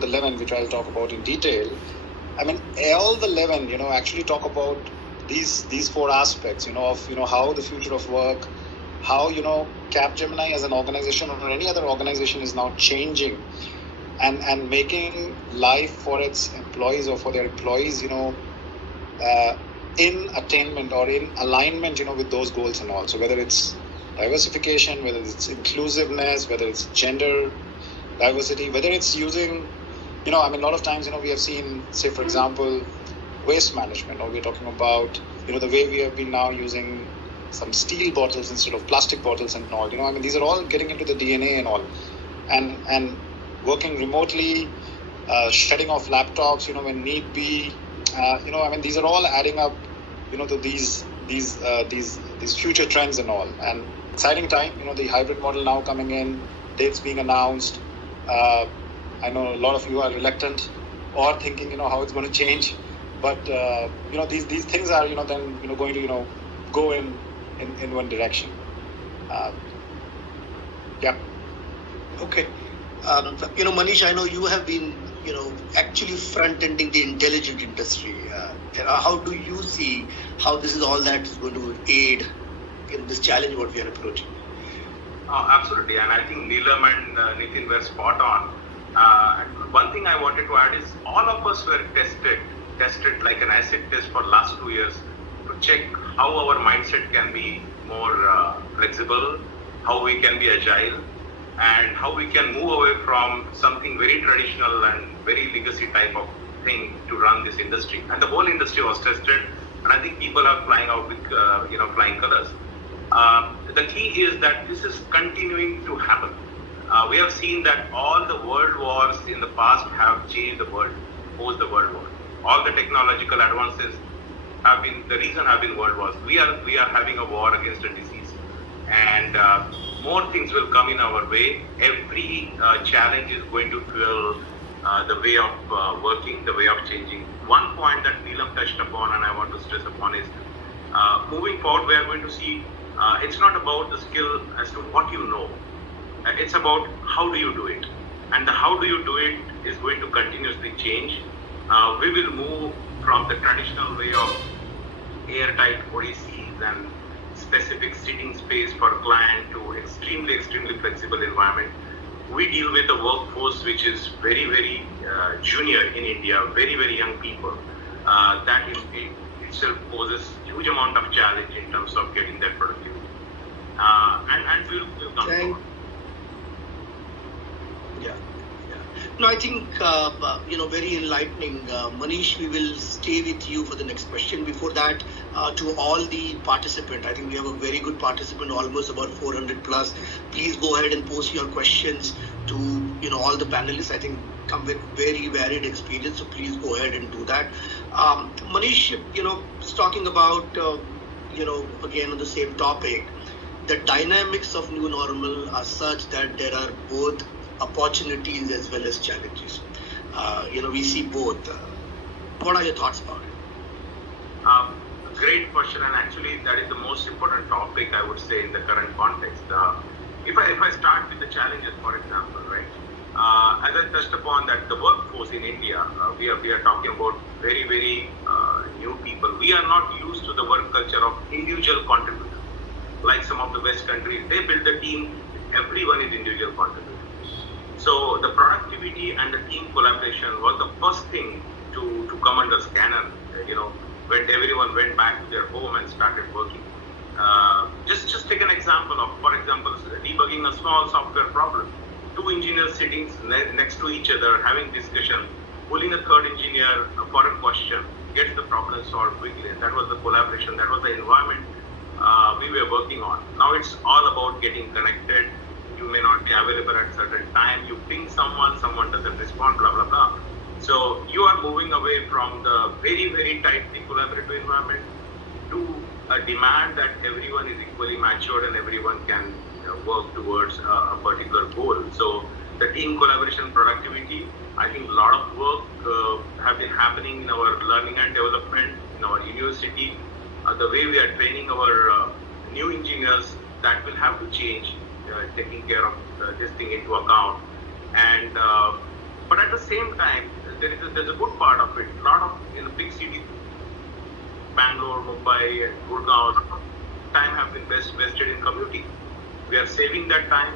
the 11, which I'll talk about in detail, I mean, all the 11, actually talk about these four aspects, of, how the future of work, how, Capgemini as an organization or any other organization is now changing and making life for its employees or for their employees, in attainment or in alignment, with those goals and all. So whether it's diversification, whether it's inclusiveness, whether it's gender diversity, whether it's using, a lot of times, we have seen, say, for example, waste management, or we're talking about, the way we have been now using some steel bottles instead of plastic bottles and all, these are all getting into the DNA and all. And working remotely, shutting off laptops, when need be, these are all adding up, to these future trends and all. And exciting time, the hybrid model now coming in, dates being announced. I know a lot of you are reluctant or thinking, how it's going to change. But, these things are, then, going to, go in one direction. Yeah. Okay. Manish, I know you have been, actually front-ending the intelligent industry. How do you see how this is all that is going to aid in this challenge what we are approaching? Absolutely, and I think Neelam and Nitin were spot on. And one thing I wanted to add is all of us were tested like an acid test for last 2 years to check how our mindset can be more flexible, how we can be agile, and how we can move away from something very traditional and very legacy type of thing to run this industry. And the whole industry was tested, and I think people are flying out with flying colors. The key is that this is continuing to happen. We have seen that all the world wars in the past have changed the world, post the world war. All the technological advances have been world wars. We are having a war against a disease, and more things will come in our way. Every challenge is going to fuel the way of working, the way of changing. One point that Neelam touched upon and I want to stress upon is moving forward, we are going to see it's not about the skill as to what you know. It's about how do you do it. And the how do you do it is going to continuously change. We will move from the traditional way of airtight ODCs and specific sitting space for client to extremely flexible environment. We deal with a workforce which is very junior in India, very young people. That itself poses huge amount of challenge in terms of getting that productivity. And we'll come forward. Yeah. No, I think, very enlightening. Manish, we will stay with you for the next question. Before that, to all the participants, I think we have a very good participant, almost about 400 plus. Please go ahead and post your questions to, all the panelists. I think come with very varied experience, so please go ahead and do that. Manish, just talking about, again on the same topic, the dynamics of new normal are such that there are both opportunities as well as challenges. We see both. What are your thoughts about it? Great question, and actually that is the most important topic I would say in the current context. If I start with the challenges, for example, right? As I touched upon that the workforce in India, we are talking about very new people. We are not used to the work culture of individual contributor. Like some of the West countries, they build the team, everyone is individual contributor. So the productivity and the team collaboration was the first thing to come under scanner, when everyone went back to their home and started working. Just take an example of, for example, debugging a small software problem. Two engineers sitting next to each other, having discussion, pulling a third engineer for a question, gets the problem solved quickly. And that was the collaboration, that was the environment we were working on. Now it's all about getting connected. You may not be available at certain time. You ping someone doesn't respond, blah, blah, blah. So you are moving away from the very tightly collaborative environment to a demand that everyone is equally matured and everyone can work towards a particular goal. So the team collaboration, productivity, I think a lot of work have been happening in our learning and development, in our university. The way we are training our new engineers, that will have to change, taking care of this thing into account. And but at the same time, there's a good part of it. A lot of in the big cities, Bangalore, Mumbai, and Gurgaon, time have been vested in commuting. We are saving that time.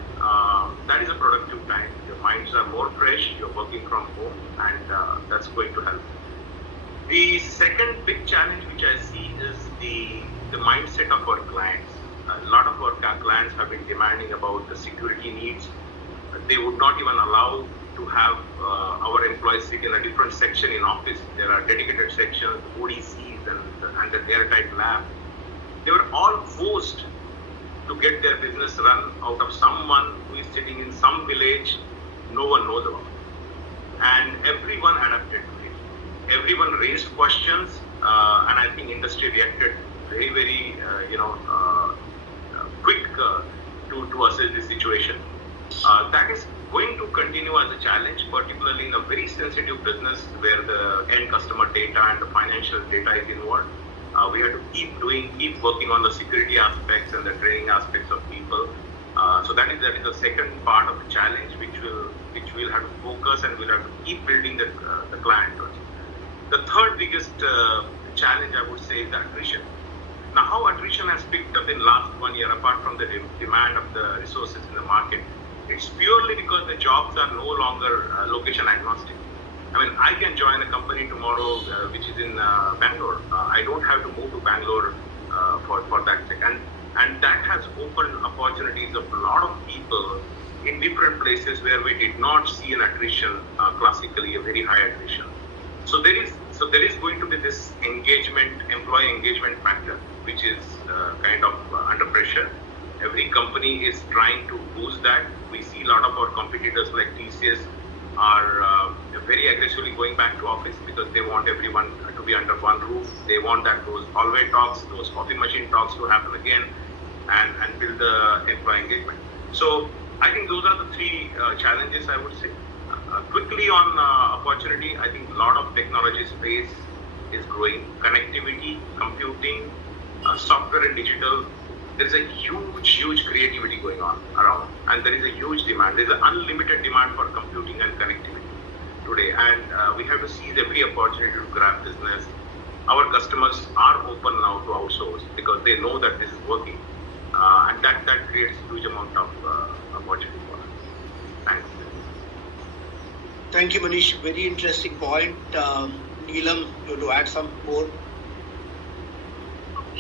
That is a productive time. Your minds are more fresh. You're working from home, and that's going to help. The second big challenge which I see is the mindset of our clients. A lot of our clients have been demanding about the security needs. They would not even allow to have our employees sit in a different section in office. There are dedicated sections, ODCs, and the airtight lab. They were all forced to get their business run out of someone who is sitting in some village no one knows about. And everyone adapted to it. Everyone raised questions, and I think industry reacted very, very, quick to assess the situation. That is going to continue as a challenge, particularly in a very sensitive business where the end customer data and the financial data is involved. We have to keep working on the security aspects and the training aspects of people. So that is the second part of the challenge, which we'll have to focus, and we'll have to keep building the client trust. The third biggest challenge, I would say, is attrition. Now, how attrition has picked up in last 1 year, apart from the demand of the resources in the market, it's purely because the jobs are no longer location agnostic. I mean, I can join a company tomorrow which is in Bangalore. I don't have to move to Bangalore for that sake. And that has opened opportunities of a lot of people in different places where we did not see an attrition, classically a very high attrition. So there is going to be this employee engagement factor, which is kind of under pressure. Every company is trying to boost that. We see a lot of our competitors like TCS are very aggressively going back to office because they want everyone to be under one roof. They want those hallway talks, those coffee machine talks to happen again, and build the employee engagement. So I think those are the three challenges, I would say. Quickly on opportunity, I think a lot of technology space is growing. Connectivity, computing, software and digital. There is a huge creativity going on around, and there is a huge demand. There is an unlimited demand for computing and connectivity today, and we have to seize every opportunity to grab business. Our customers are open now to outsource because they know that this is working, and that creates a huge amount of opportunity for us. Thanks. Thank you, Manish. Very interesting point. Neelam, you want to add some more?